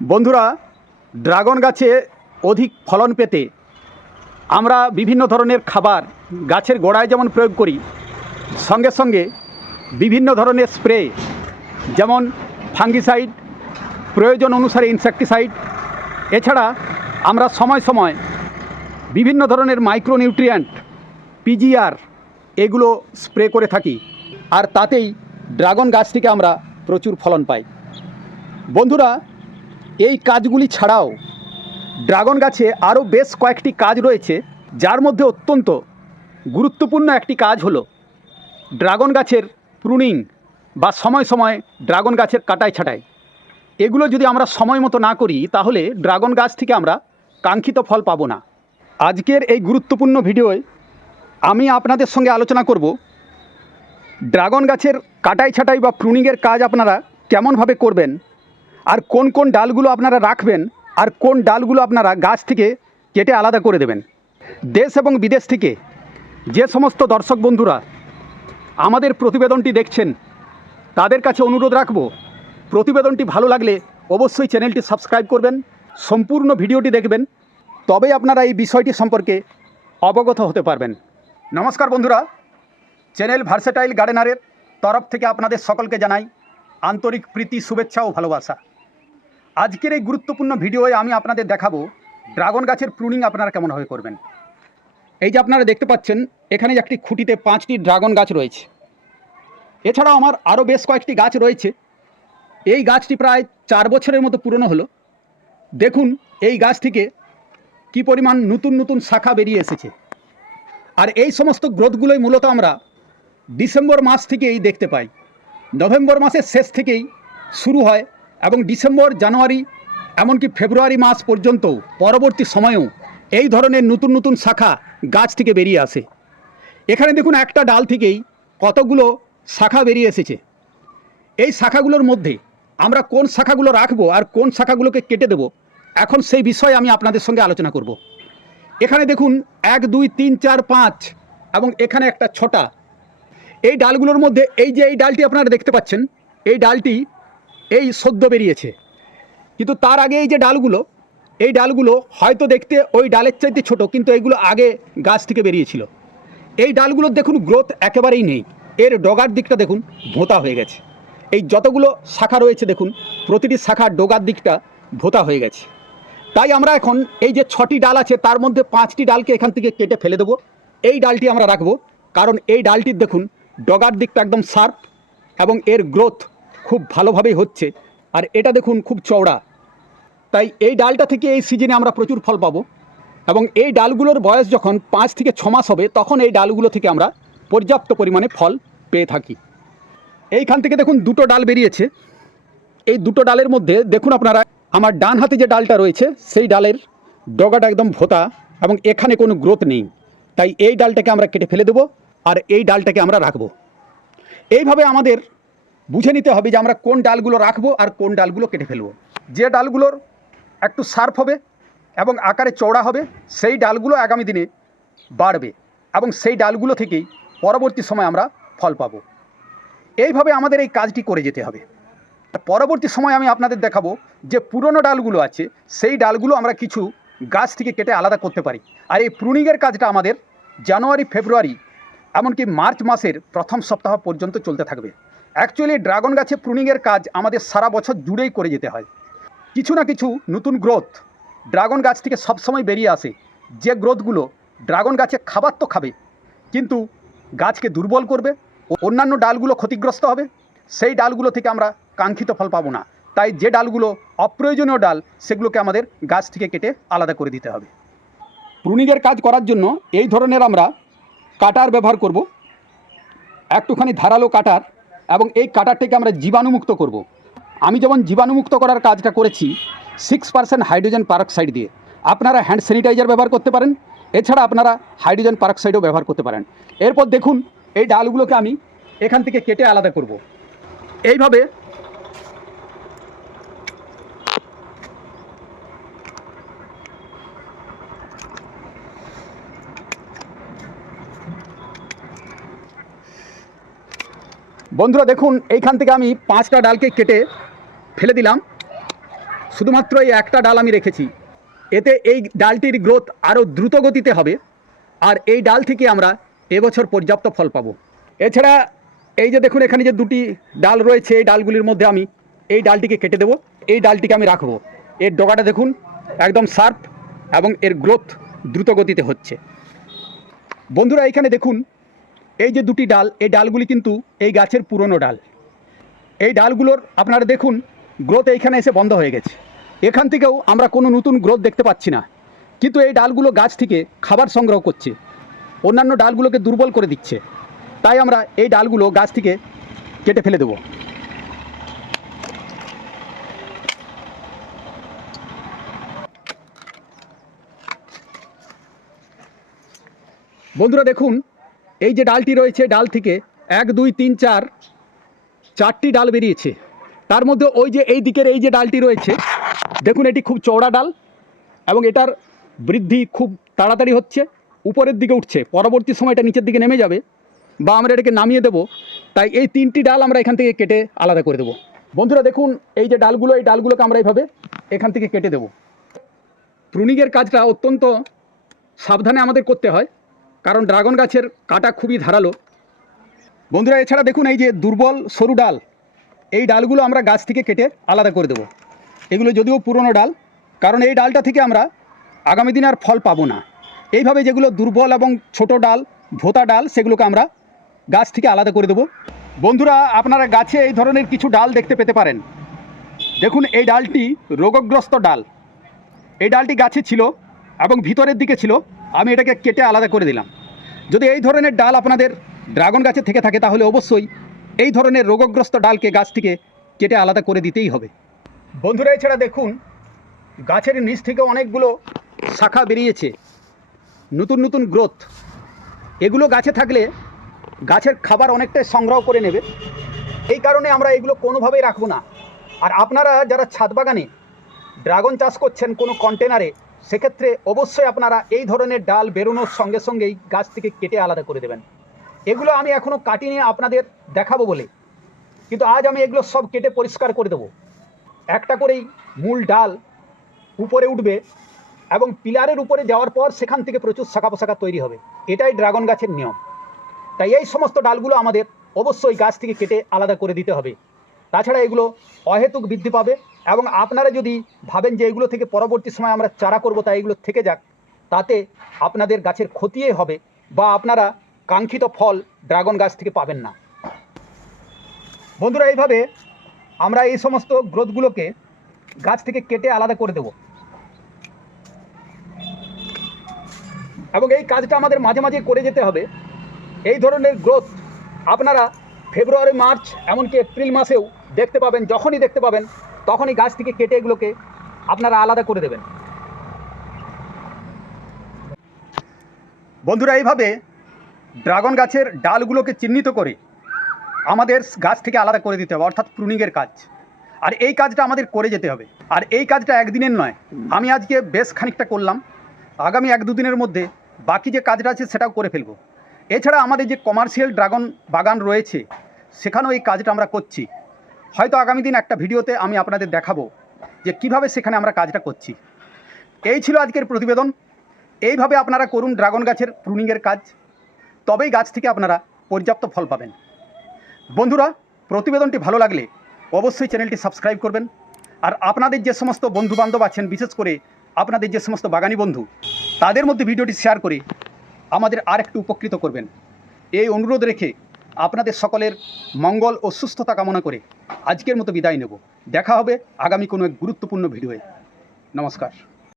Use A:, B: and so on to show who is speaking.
A: বন্ধুরা, ড্রাগন গাছে অধিক ফলন পেতে আমরা বিভিন্ন ধরনের খাবার গাছের গোড়ায় যেমন প্রয়োগ করি, সঙ্গে সঙ্গে বিভিন্ন ধরনের স্প্রে, যেমন ফাঙ্গিসাইড, প্রয়োজন অনুসারে ইনসেকটিসাইড। এছাড়া আমরা সময় সময় বিভিন্ন ধরনের মাইক্রোনিউট্রিয়েন্ট পিজিআর এগুলো স্প্রে করে থাকি। আর তাতেই ড্রাগন গাছ থেকে আমরা প্রচুর ফলন পাই। বন্ধুরা এই কাজগুলি ছাড়াও ড্রাগন গাছে আরও বেশ কয়েকটি কাজ রয়েছে, যার মধ্যে অত্যন্ত গুরুত্বপূর্ণ একটি কাজ হলো ড্রাগন গাছের প্রুনিং বা সময় সময় ড্রাগন গাছের কাটাই ছাটাই। এগুলো যদি আমরা সময় মতো না করি, তাহলে ড্রাগন গাছ থেকে আমরা কাঙ্ক্ষিত ফল পাবো না। আজকের এই গুরুত্বপূর্ণ ভিডিওয় আমি আপনাদের সঙ্গে আলোচনা করব, ড্রাগন গাছের কাটাই ছাটাই বা প্রুনিংয়ের কাজ আপনারা কেমনভাবে করবেন আর কোন কোন ডালগুলো আপনারা রাখবেন আর কোন ডালগুলো আপনারা গাছ থেকে কেটে আলাদা করে দেবেন। দেশ এবং বিদেশ থেকে যে সমস্ত দর্শক বন্ধুরা আমাদের প্রতিবেদনটি দেখছেন, তাদের কাছে অনুরোধ রাখব, প্রতিবেদনটি ভালো লাগলে অবশ্যই চ্যানেলটি সাবস্ক্রাইব করবেন, সম্পূর্ণ ভিডিওটি দেখবেন তবে আপনারা এই বিষয়টি সম্পর্কে অবগত হতে পারবেন। নমস্কার বন্ধুরা, চ্যানেল ভার্সেটাইল গার্ডেনারের তরফ থেকে আপনাদের সকলকে জানাই আন্তরিক প্রীতি, শুভেচ্ছা ও ভালোবাসা। আজকের এই গুরুত্বপূর্ণ ভিডিওয়ে আমি আপনাদের দেখাবো ড্রাগন গাছের প্রুনিং আপনারা কেমনভাবে করবেন। এই যে আপনারা দেখতে পাচ্ছেন, এখানে একটি খুঁটিতে পাঁচটি ড্রাগন গাছ রয়েছে। এছাড়াও আমার আরও বেশ কয়েকটি গাছ রয়েছে। এই গাছটি প্রায় চার বছরের মতো পুরনো হলো। দেখুন, এই গাছ থেকে কি পরিমাণ নতুন নতুন শাখা বেরিয়ে এসেছে। আর এই সমস্ত গ্রোথগুলোই মূলত আমরা ডিসেম্বর মাস থেকেই দেখতে পাই। নভেম্বর মাসের শেষ থেকেই শুরু হয় এবং ডিসেম্বর, জানুয়ারি, এমনকি ফেব্রুয়ারি মাস পর্যন্ত পরবর্তী সময়েও এই ধরনের নতুন নতুন শাখা গাছ থেকে বেরিয়ে আসে। এখানে দেখুন একটা ডাল থেকেই কতগুলো শাখা বেরিয়ে এসেছে। এই শাখাগুলোর মধ্যে আমরা কোন শাখাগুলো রাখব আর কোন শাখাগুলোকে কেটে দেব, এখন সেই বিষয়ে আমি আপনাদের সঙ্গে আলোচনা করব। এখানে দেখুন এক, দুই, তিন, চার, পাঁচ এবং এখানে একটা ছটা। এই ডালগুলোর মধ্যে এই যে এই ডালটি আপনারা দেখতে পাচ্ছেন, এই ডালটি এই সদ্য বেরিয়েছে। কিন্তু তার আগে এই যে ডালগুলো, এই ডালগুলো হয়তো দেখতে ওই ডালের চাইতে ছোট, কিন্তু এইগুলো আগে গাছ থেকে বেরিয়েছিল। এই ডালগুলোর দেখুন গ্রোথ একেবারেই নেই। এর ডগার দিকটা দেখুন, ভোঁতা হয়ে গেছে। এই যতগুলো শাখা রয়েছে দেখুন, প্রতিটি শাখার ডগার দিকটা ভোঁতা হয়ে গেছে। তাই আমরা এখন এই যে ছটি ডাল আছে, তার মধ্যে পাঁচটি ডালকে এখান থেকে কেটে ফেলে দেবো। এই ডালটি আমরা রাখব, কারণ এই ডালটির দেখুন, ডগার দিকটা একদম শার্প এবং এর গ্রোথ খুব ভালোভাবেই হচ্ছে। আর এটা দেখুন, খুব চওড়া। তাই এই ডালটা থেকে এই সিজনে আমরা প্রচুর ফল পাবো। এবং এই ডালগুলোর বয়স যখন পাঁচ থেকে ছ মাস হবে, তখন এই ডালগুলো থেকে আমরা পর্যাপ্ত পরিমাণে ফল পেয়ে থাকি। এইখান থেকে দেখুন, দুটো ডাল বেরিয়েছে। এই দুটো ডালের মধ্যে দেখুন আপনারা, আমার ডান হাতে যে ডালটা রয়েছে, সেই ডালের ডগাটা একদম ভোতা এবং এখানে কোনো গ্রোথ নেই। তাই এই ডালটাকে আমরা কেটে ফেলে দেবো আর এই ডালটাকে আমরা রাখব। এইভাবে আমাদের বুঝে নিতে হবে যে আমরা কোন ডালগুলো রাখব আর কোন ডালগুলো কেটে ফেলব। যে ডালগুলোর একটু সার্ফ হবে এবং আকারে চওড়া হবে, সেই ডালগুলো আগামী দিনে বাড়বে এবং সেই ডালগুলো থেকেই পরবর্তী সময় আমরা ফল পাবো। এইভাবে আমাদের এই কাজটি করে যেতে হবে। পরবর্তী সময় আমি আপনাদের দেখাবো যে পুরনো ডালগুলো আছে, সেই ডালগুলো আমরা কিছু গাছ থেকে কেটে আলাদা করতে পারি। আর এই প্রুনিংয়ের কাজটা আমাদের জানুয়ারি, ফেব্রুয়ারি, এমনকি মার্চ মাসের প্রথম সপ্তাহ পর্যন্ত চলতে থাকবে। অ্যাকচুয়ালি ড্রাগন গাছে প্রুনিংয়ের কাজ আমাদের সারা বছর জুড়েই করে যেতে হয়। কিছু না কিছু নতুন গ্রোথ ড্রাগন গাছ থেকে সবসময় বেরিয়ে আসে। যে গ্রোথগুলো ড্রাগন গাছে খাবার তো খাবে, কিন্তু গাছকে দুর্বল করবে, অন্যান্য ডালগুলো ক্ষতিগ্রস্ত হবে। সেই ডালগুলো থেকে আমরা কাঙ্ক্ষিত ফল পাবো না। তাই যে ডালগুলো অপ্রয়োজনীয় ডাল, সেগুলোকে আমাদের গাছ থেকে কেটে আলাদা করে দিতে হবে। প্রুনিংয়ের কাজ করার জন্য এই ধরনের আমরা কাটার ব্যবহার করব। একটুখানি ধারালো কাটার এবং এই কাটারটিকে আমরা জীবাণুমুক্ত করব। আমি যেমন জীবাণুমুক্ত করার কাজটা করেছি সিক্স পার্সেন্ট হাইড্রোজেন পারক্সাইড দিয়ে আপনারা হ্যান্ড স্যানিটাইজার ব্যবহার করতে পারেন, এছাড়া আপনারা হাইড্রোজেন পারক্সাইডও ব্যবহার করতে পারেন এরপর দেখুন, এই ডালগুলোকে আমি এখান থেকে কেটে আলাদা করব। এইভাবে বন্ধুরা দেখুন, এইখান থেকে আমি পাঁচটা ডালকে কেটে ফেলে দিলাম। শুধুমাত্র এই একটা ডাল আমি রেখেছি। এতে এই ডালটির গ্রোথ আরও দ্রুত গতিতে হবে আর এই ডাল থেকে আমরা এবছর পর্যাপ্ত ফল পাবো। এছাড়া এই যে দেখুন, এখানে যে দুটি ডাল রয়েছে, এই ডালগুলির মধ্যে আমি এই ডালটিকে কেটে দেবো। এই ডালটিকে আমি রাখব। এর ডগাটা দেখুন, একদম শার্প এবং এর গ্রোথ দ্রুত গতিতে হচ্ছে। বন্ধুরা এখানে দেখুন এই যে দুটি ডাল, এই ডালগুলি কিন্তু এই গাছের পুরনো ডাল। এই ডালগুলোর আপনারা দেখুন গ্রোথ এইখানে এসে বন্ধ হয়ে গেছে। এখান থেকেও আমরা কোনো নতুন গ্রোথ দেখতে পাচ্ছি না। কিন্তু এই ডালগুলো গাছ থেকে খাবার সংগ্রহ করছে। অন্যান্য ডালগুলোকে দুর্বল করে দিচ্ছে। তাই আমরা এই ডালগুলো গাছ থেকে কেটে ফেলে দেবো। বন্ধুরা দেখুন এই যে ডালটি রয়েছে, ডাল থেকে এক, দুই, তিন, চার, চারটি ডাল বেরিয়েছে। তার মধ্যে ওই যে এই দিকের এই যে ডালটি রয়েছে, দেখুন এটি খুব চওড়া ডাল এবং এটার বৃদ্ধি খুব তাড়াতাড়ি হচ্ছে, উপরের দিকে উঠছে। পরবর্তী সময় এটা নিচের দিকে নেমে যাবে বা আমরা এটাকে নামিয়ে দেবো। তাই এই তিনটি ডাল আমরা এখান থেকে কেটে আলাদা করে দেবো। বন্ধুরা, দেখুন এই যে ডালগুলো, এই ডালগুলোকে আমরা এইভাবে এখান থেকে কেটে দেবো। প্রুনিংয়ের কাজটা অত্যন্ত সাবধানে আমাদের করতে হয়। কারণ ড্রাগন গাছের কাটা খুবই ধারালো। বন্ধুরা, এছাড়া দেখুন এই যে দুর্বল সরু ডাল, এই ডালগুলো আমরা গাছ থেকে কেটে আলাদা করে দেবো। এগুলো যদিও পুরনো ডাল, কারণ এই ডালটা থেকে আমরা আগামী দিনে আর ফল পাবো না। এইভাবে যেগুলো দুর্বল এবং ছোট ডাল, ভোতা ডাল, সেগুলোকে আমরা গাছ থেকে আলাদা করে দেবো। বন্ধুরা, আপনারা গাছে এই ধরনের কিছু ডাল দেখতে পেতে পারেন। দেখুন, এই ডালটি রোগগ্রস্ত ডাল। এই ডালটি গাছে ছিল এবং ভিতরের দিকে ছিল। আমি এটাকে কেটে আলাদা করে দিলাম। যদি এই ধরনের ডাল আপনাদের ড্রাগন গাছে থেকে থাকে, তাহলে অবশ্যই এই ধরনের রোগগ্রস্ত ডালকে গাছ থেকে কেটে আলাদা করে দিতেই হবে। বন্ধুরা, এছাড়া দেখুন, গাছের নিচ থেকে অনেকগুলো শাখা বেরিয়েছে। নতুন নতুন গ্রোথ। এগুলো গাছে থাকলে গাছের খাবার অনেকটাই সংগ্রহ করে নেবে। এই কারণে আমরা এগুলো কোনোভাবেই রাখব না। আর আপনারা যারা ছাদ বাগানে ড্রাগন চাষ করছেন কোনো কন্টেনারে সেক্ষেত্রে অবশ্যই আপনারা এই ধরনের ডাল বেরোনোর সঙ্গে সঙ্গেই গাছ থেকে কেটে আলাদা করে দেবেন। এগুলো আমি এখনও কাটিনি, আপনাদের দেখাবো বলে। কিন্তু আজ আমি এগুলো সব কেটে পরিষ্কার করে দেবো। একটা করেই মূল ডাল উপরে উঠবে এবং পিলারের উপরে যাওয়ার পর সেখান থেকে প্রচুর শাখা পোশাখা তৈরি হবে। এটাই ড্রাগন গাছের নিয়ম। তাই এই সমস্ত ডালগুলো আমাদের অবশ্যই গাছ থেকে কেটে আলাদা করে দিতে হবে। তাছাড়া এগুলো অহেতুক বৃদ্ধি পাবে। এবং আপনারা যদি ভাবেন যে এগুলো থেকে পরবর্তী সময় আমরা চারা করব তাই এগুলো থেকে যাক, তাতে আপনাদের গাছের ক্ষতিই হবে বা আপনারা কাঙ্ক্ষিত ফল ড্রাগন গাছ থেকে পাবেন না। বন্ধুরা, এইভাবে আমরা এই সমস্ত গ্রোথগুলোকে গাছ থেকে কেটে আলাদা করে দেব। এবং এই কাজটা আমাদের মাঝে মাঝে করে যেতে হবে। এই ধরনের গ্রোথ আপনারা ফেব্রুয়ারি, মার্চ, এমনকি এপ্রিল মাসেও দেখতে পাবেন, যখনই দেখতে পাবেন তখনই গাছ থেকে কেটে এগুলোকে আপনারা আলাদা করে দেবেন। বন্ধুরা, এইভাবে ড্রাগন গাছের ডালগুলোকে চিহ্নিত করে আমাদের গাছ থেকে আলাদা করে দিতে হবে, অর্থাৎ প্রুনিংয়ের কাজ। আর এই কাজটা আমাদের করে যেতে হবে। আর এই কাজটা একদিনের নয়, আমি আজকে বেশ খানিকটা করলাম। আগামী এক দুদিনের মধ্যে বাকি যে কাজটা আছে সেটাও করে ফেলব। এছাড়া আমাদের যে কমার্শিয়াল ড্রাগন বাগান রয়েছে, সেখানেও এই কাজটা আমরা করছি। হয়তো আগামী দিন একটা ভিডিওতে আমি আপনাদের দেখাবো যে কীভাবে সেখানে আমরা কাজটা করছি। এই ছিল আজকের প্রতিবেদন। এইভাবে আপনারা করুন ড্রাগন গাছের প্রুনিংয়ের কাজ। তবেই গাছ থেকে আপনারা পর্যাপ্ত ফল পাবেন। বন্ধুরা, প্রতিবেদনটি ভালো লাগলে অবশ্যই চ্যানেলটি সাবস্ক্রাইব করবেন। আর আপনাদের যে সমস্ত বন্ধু বান্ধব আছেন, বিশেষ করে আপনাদের যে সমস্ত বাগানি বন্ধু, তাদের মধ্যে ভিডিওটি শেয়ার করে আমাদের আর একটু উপকৃত করবেন। এই অনুরোধ রেখে আপনাদের সকলের মঙ্গল ও সুস্থতা কামনা করে আজকের মতো বিদায় নেব। দেখা হবে আগামী কোনো এক গুরুত্বপূর্ণ ভিডিওয়ে। নমস্কার।